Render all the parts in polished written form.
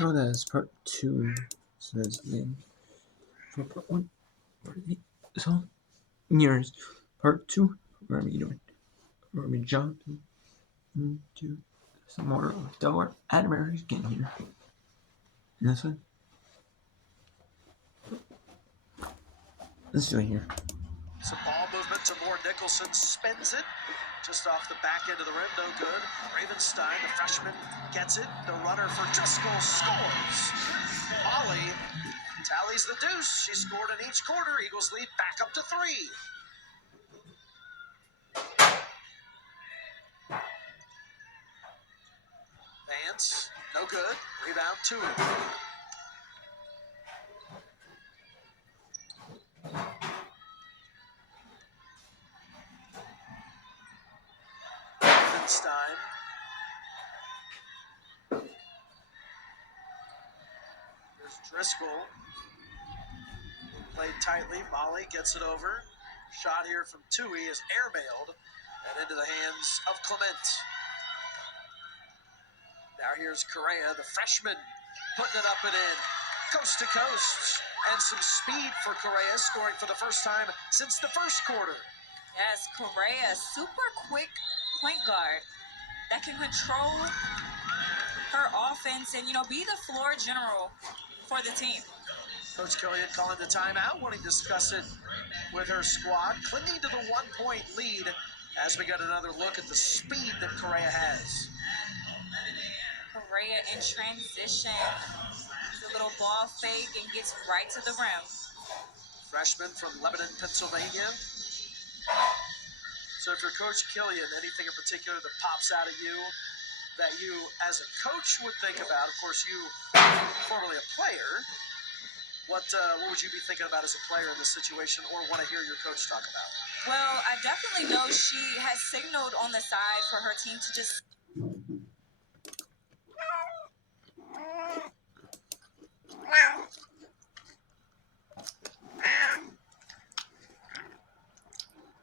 Oh, that is part 2. So that's the end. For part 1, part 8. So, here's part 2. What are we doing? We're going to be jumping into some more of Delaware Admirers again here. And this one. Let's do it here. Some ball movement to Moore. Nicholson spins it just off the back end of the rim. No good. Ravenstein, the freshman, gets it. The runner for Driscoll scores. Molly tallies the deuce. She scored in each quarter. Eagles lead back up to 3. Vance, no good. Rebound 2. Ravenstein. There's Driscoll. Played tightly. Molly gets it over. Shot here from Tui is airmailed and into the hands of Clement. Now here's Correa, the freshman, putting it up and in. Coast to coast. And some speed for Correa, scoring for the first time since the first quarter. Yes, Correa, super quick point guard that can control her offense and, be the floor general for the team. Coach Killian calling the timeout, wanting to discuss it with her squad, clinging to the 1-point lead as we got another look at the speed that Correa has. Correa in transition. It's a little ball fake and gets right to the rim. Freshman from Lebanon, Pennsylvania. So if you're Coach Killian, anything in particular that pops out at you that you, as a coach, would think about? Of course, you formerly a player. What would you be thinking about as a player in this situation, or want to hear your coach talk about? Well, I definitely know she has signaled on the side for her team to just...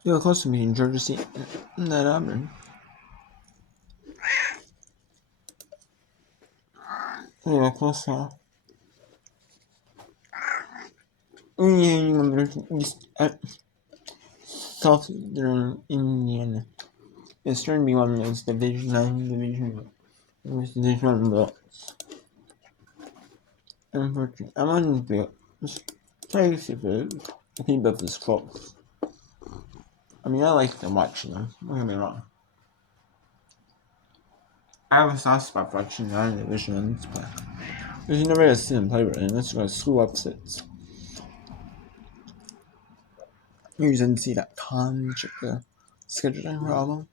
You're close to me in Georgia State and that Auburn. You're close to East Southern Indiana. It's starting to be one of those Division 9, Division 1 belts. Unfortunately, I'm on the place if the team of this close. I mean, I like to watch them, don't get me wrong. I have a soft spot for watching 9 Division 1 play. Because you never get to see them play right, and that's why school upsets. Use NCAA.com, check the scheduling problem.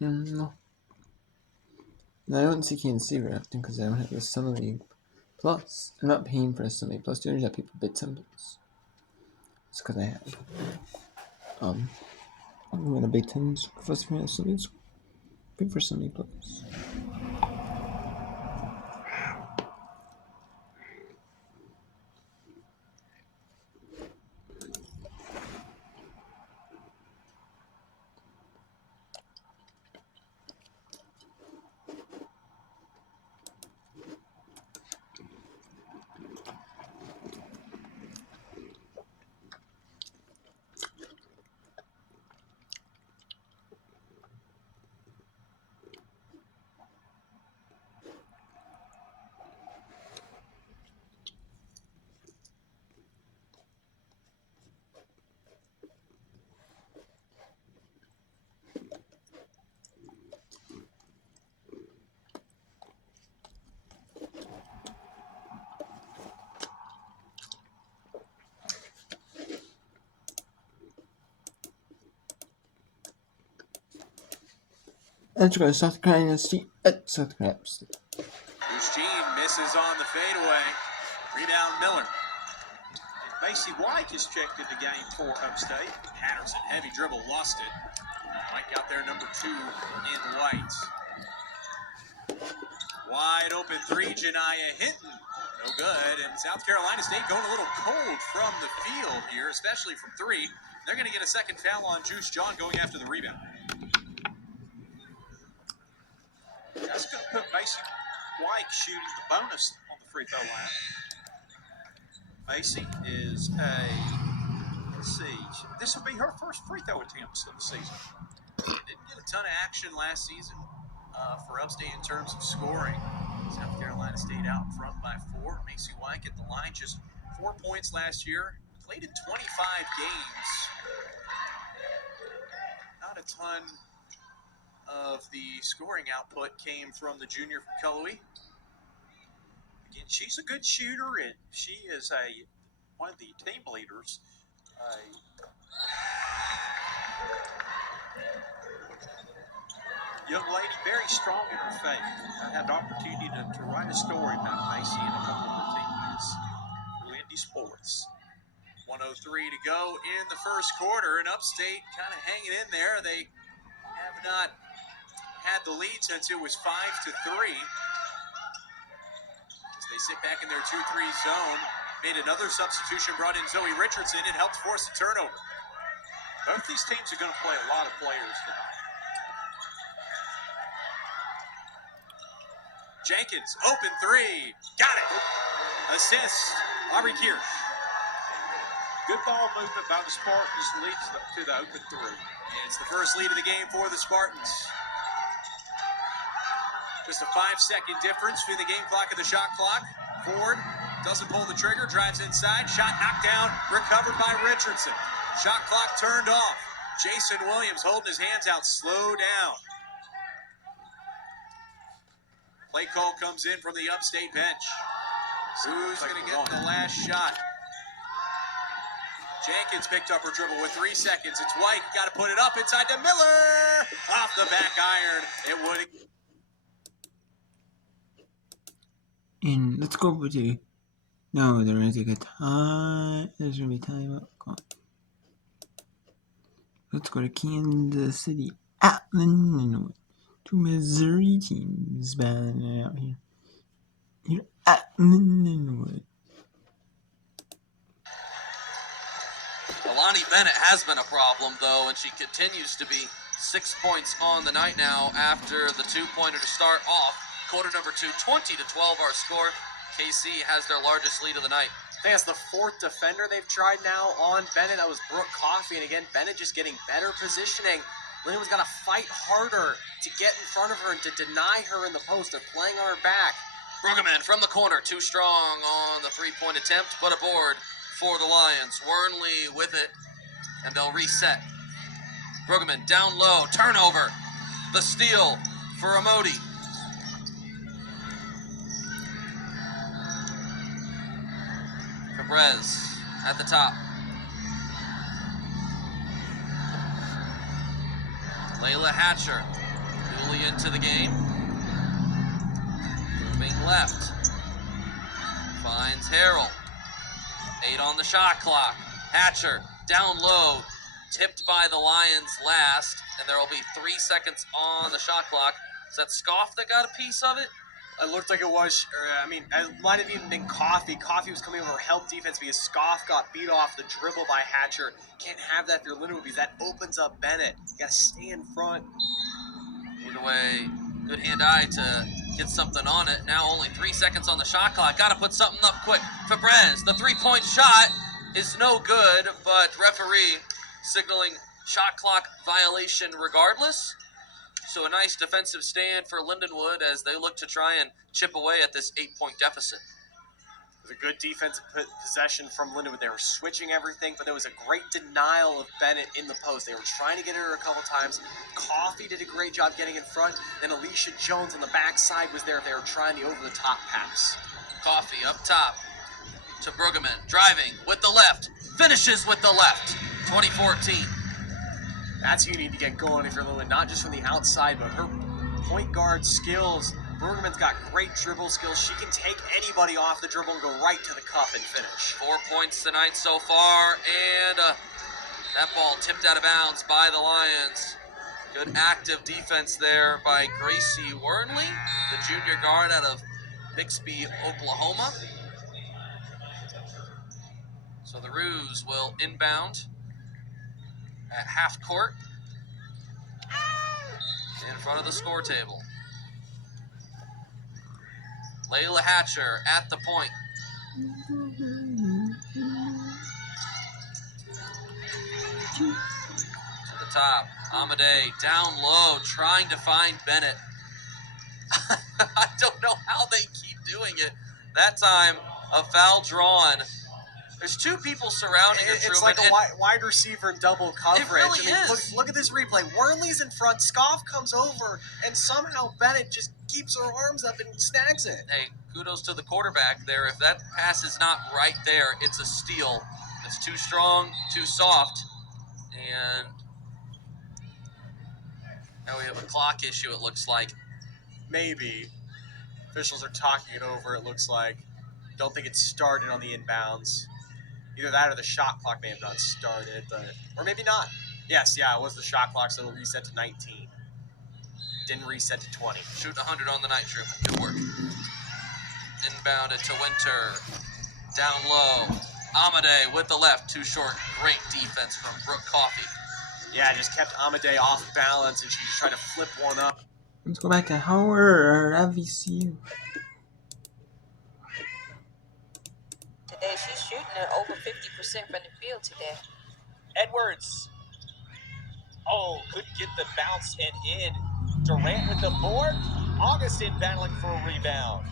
No. And I don't see KNC very often because I don't have the Summer League Plus. I'm not paying for a Summer League Plus. You already have people bid symbols. It's because I have. I'm going to Big Ten first for Summer League. Pay for Summer League Plus. Let's go to South Carolina State at South Carolina State. Eugene misses on the fadeaway. Rebound Miller. Macy White is checked into game for Upstate. Patterson, heavy dribble, lost it. White got there, number 2 in white. Wide open 3, Janiah Hinton. No good. And South Carolina State going a little cold from the field here, especially from 3. They're going to get a second foul on Juice John going after the rebound. That's going to put Macy White shooting the bonus on the free throw line. Macy is let's see, this will be her first free throw attempts of the season. Didn't get a ton of action last season for Upstate in terms of scoring. South Carolina State out in front by 4. Macy White at the line, just 4 points last year. Played in 25 games. Not a ton of the scoring output came from the junior from Cullowhee. Again, she's a good shooter, and she is one of the team leaders. Young lady, very strong in her faith. I had the opportunity to write a story about Macy and a couple of her teammates through Indy Sports. 1:03 to go in the first quarter, and Upstate kind of hanging in there. They have not had the lead since it was 5-3. As they sit back in their 2-3 zone, made another substitution, brought in Zoe Richardson, and helped force a turnover. Both these teams are going to play a lot of players tonight. Jenkins, open three, got it. Assist, Aubrey Kirsch. Good ball movement by the Spartans leads to the open three. And it's the first lead of the game for the Spartans. Just a 5-second difference between the game clock and the shot clock. Ford doesn't pull the trigger, drives inside, shot knocked down, recovered by Richardson. Shot clock turned off. Jason Williams holding his hands out, slow down. Play call comes in from the Upstate bench. Who's going to get the last shot? Jenkins picked up her dribble with 3 seconds. It's White, got to put it up inside to Miller. Off the back iron. It would. And let's go over to. No, there is a good time. There's gonna be time up. Go on. Let's go to Kansas City. Atlanta. Two Missouri teams battling out here. Here at Lindenwood. Alani Bennett has been a problem, though, and she continues to be 6 points on the night now after the two-pointer to start off. Quarter number 2, 20-12 our score. KC has their largest lead of the night. I think that's the 4th defender they've tried now on Bennett. That was Brooke Coffey, and again, Bennett just getting better positioning. Lindenwood's got to fight harder to get in front of her and to deny her in the post. They're playing on her back. Brueggemann from the corner, too strong on the three-point attempt, but a board for the Lions. Wernley with it, and they'll reset. Brueggemann down low, turnover. The steal for Amodi. Cabrez at the top. Layla Hatcher, newly into the game. Moving left. Finds Harrell. 8 on the shot clock. Hatcher down low, tipped by the Lions last, and there will be 3 seconds on the shot clock. Is that Scoff that got a piece of it? It looked like it was, it might have even been Coffey. Coffey was coming over to help defense because Scoff got beat off the dribble by Hatcher. Can't have that if you're Lindenwood because that opens up Bennett. You got to stay in front. Either way, good hand-eye to get something on it. Now only 3 seconds on the shot clock. Got to put something up quick. Fabrez, the three-point shot is no good, but referee signaling shot clock violation regardless. So a nice defensive stand for Lindenwood as they look to try and chip away at this 8-point deficit. It was a good defensive possession from Lindenwood. They were switching everything, but there was a great denial of Bennett in the post. They were trying to get her a couple times. Coffey did a great job getting in front. Then Alicia Jones on the backside was there if they were trying the over-the-top pass. Coffey up top to Brueggemann, driving with the left, finishes with the left. 2014. That's who you need to get going if you're Lindenwood, not just from the outside, but her point guard skills. Brueggemann's got great dribble skills. She can take anybody off the dribble and go right to the cup and finish. 4 points tonight so far, and that ball tipped out of bounds by the Lions. Good active defense there by Gracie Wernley, the junior guard out of Bixby, Oklahoma. So the Roos will inbound at half court in front of the score table. Layla Hatcher at the point. To the top. Amade down low, trying to find Bennett. I don't know how they keep doing it. That time, a foul drawn. There's two people surrounding her. It's like a wide receiver double coverage. It really I mean, is. Look at this replay. Worley's in front. Scoff comes over, and somehow Bennett just keeps her arms up and snags it. Hey, kudos to the quarterback there. If that pass is not right there, it's a steal. It's too strong, too soft, and now we have a clock issue, it looks like. Maybe. Officials are talking it over, it looks like. Don't think it started on the inbounds. Either that or the shot clock may have not started, or maybe not. Yes, yeah, it was the shot clock, so it'll reset to 19. Didn't reset to 20. Shooting 100 on the night, Truman. Good work. Inbounded to Winter. Down low. Amade with the left. Too short. Great defense from Brooke Coffey. Yeah, just kept Amade off balance, and she just tried to flip one up. Let's go back to Howard at VCU. Today she's shooting at over 50% from the field today. Edwards. Oh, couldn't get the bounce and in. Durant with the board. Augustin battling for a rebound.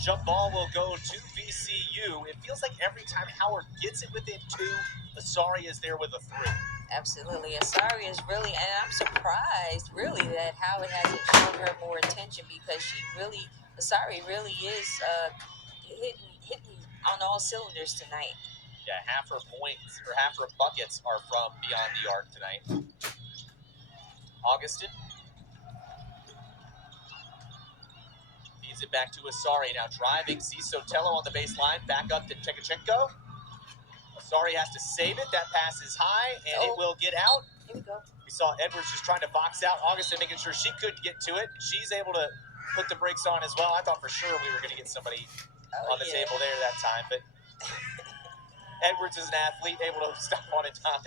Jump ball will go to VCU. It feels like every time Howard gets it within two, Asari is there with a three. Absolutely. Asari is really, and I'm surprised really that Howard hasn't shown her more attention, because Asari really is hitting on all cylinders tonight. Yeah, half her points or half her buckets are from beyond the arc tonight. Augustin feeds it back to Asari. Now driving, sees Sotelo on the baseline. Back up to Tekachenko. Asari has to save it. That pass is high, and it will get out. Here we go. We saw Edwards just trying to box out. Augustin making sure she couldn't get to it. She's able to put the brakes on as well. I thought for sure we were going to get somebody on the table there that time, but Edwards is an athlete, able to stop on in time.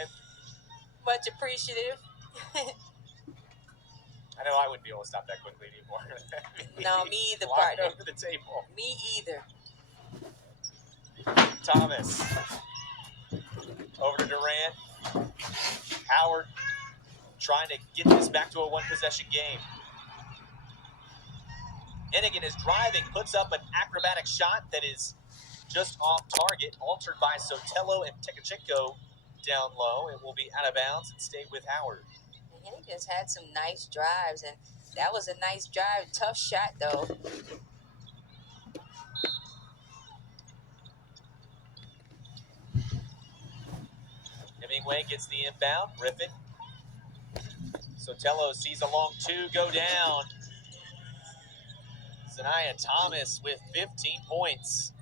Much appreciative. I know I wouldn't be able to stop that quickly anymore. No, me either, Flying partner. over the table. Me either. Thomas. Over to Durant. Howard trying to get this back to a one-possession game. Hennigan is driving, puts up an acrobatic shot that is just off target, altered by Sotelo and Tekachenko down low. It will be out of bounds and stay with Howard. Hennigan's had some nice drives, and that was a nice drive. Tough shot, though. Hemingway gets the inbound. Griffin. Sotelo sees a long two go down. Zanaya Thomas with 15 points.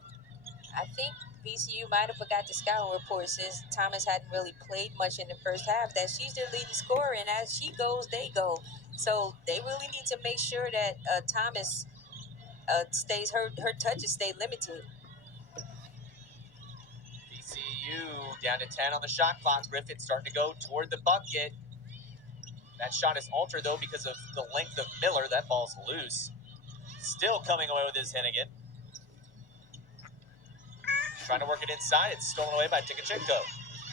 I think VCU might have forgot the scouting report, since Thomas hadn't really played much in the first half, that she's their leading scorer, and as she goes, they go. So they really need to make sure that Thomas stays, her touches stay limited. VCU down to 10 on the shot clock. Griffin starting to go toward the bucket. That shot is altered, though, because of the length of Miller. That ball's loose. Still coming away with his Hennigan. Trying to work it inside. It's stolen away by Tekachenko.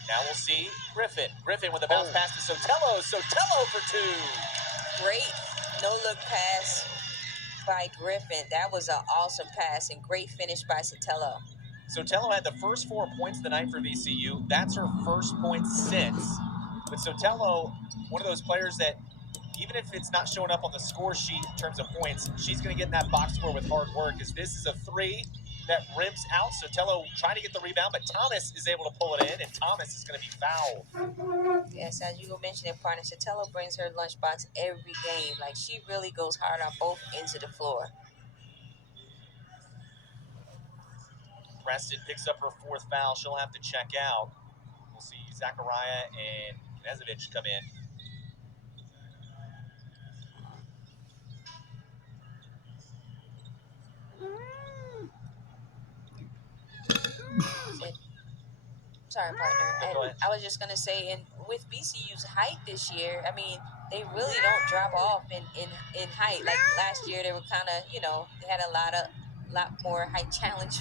Now we'll see Griffin. Griffin with a bounce pass to Sotelo. Sotelo for two. Great no-look pass by Griffin. That was an awesome pass, and great finish by Sotelo. Sotelo had the first 4 points of the night for VCU. That's her first point since. But Sotelo, one of those players that, even if it's not showing up on the score sheet in terms of points, she's going to get in that box score with hard work. As this is a three that rims out. Sotelo trying to get the rebound, but Thomas is able to pull it in, and Thomas is going to be fouled. Yes, as you were mentioning, partner, Sotelo brings her lunchbox every game. Like, she really goes hard on both ends of the floor. Preston picks up her fourth foul. She'll have to check out. We'll see Zachariah and Knezovic come in. Sorry, partner. And I was just going to say, and with VCU's height this year, I mean, they really don't drop off in height. Like last year, they were kind of, they had a lot of a lot more height challenge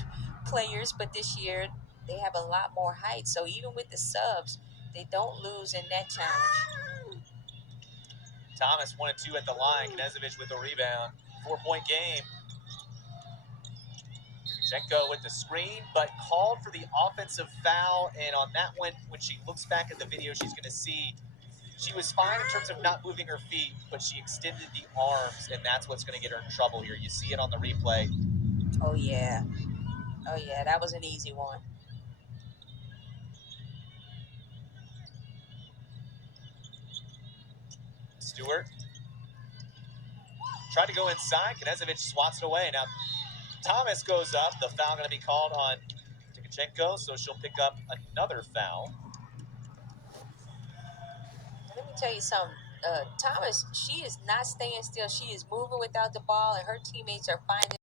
players, but this year they have a lot more height. So even with the subs, they don't lose in net challenge. Thomas 1 and 2 at the line. Knezovic with the rebound. 4-point game. Shevchenko with the screen, but called for the offensive foul. And on that one, when she looks back at the video, she's going to see she was fine in terms of not moving her feet, but she extended the arms, and that's what's going to get her in trouble here. You see it on the replay. Oh, yeah. Oh, yeah, that was an easy one. Stewart tried to go inside. Knezovic swats it away. Now, Thomas goes up. The foul going to be called on Tkachenko, so she'll pick up another foul. Let me tell you something. Thomas, she is not staying still. She is moving without the ball, and her teammates are finding